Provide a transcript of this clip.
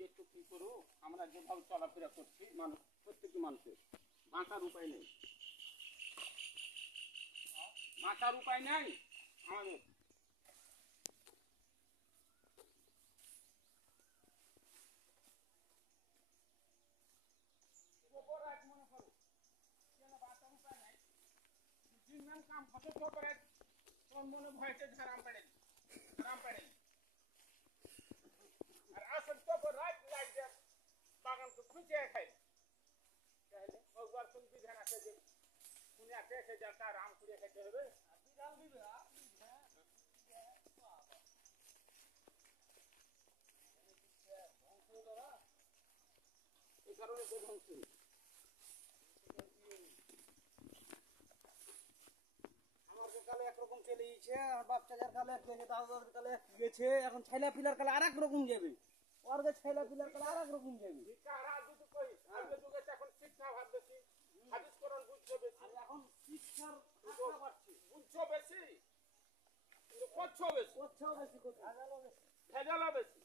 যে একটু কি করো, আমরা যেভাবে চলাফেরা করছি মানুষ, প্রত্যেকটি মানুষের বাঁচার উপায় নেই, বাঁচার উপায় নেই আমাদের। মনে করো বাঁচার উপায় নাই, কাম হতে তোমার মনে ভয়তে ঝাড়াম পেড়ে আর আসল তো রাত লাগছে বাগানকে খুঁজে খাই তাহলে একবার কোন বিধান আছে যে শুনে আছে সে যা তার আম খুঁজে খাইতে হবে বিধান দিবে এই কারণে তো ধ্বংস কালে একরকম চলে গেছে, আর বাচ্চাদের কালে এক গেছে, দাদাদের কালে এক গেছে, এখন ছেলে পিলার কালে আর এক রকম যাবে, ওর যে ছেলে পিলার কালে আর এক রকম যাবে। এখন শিক্ষা ভাব বেশি, হাদিস কোরআন বুঝছো বেশি, এখন শিক্ষার বুঝছো বেশি, করছো বেশি, করছো বেশি, ভেজালও বেশি।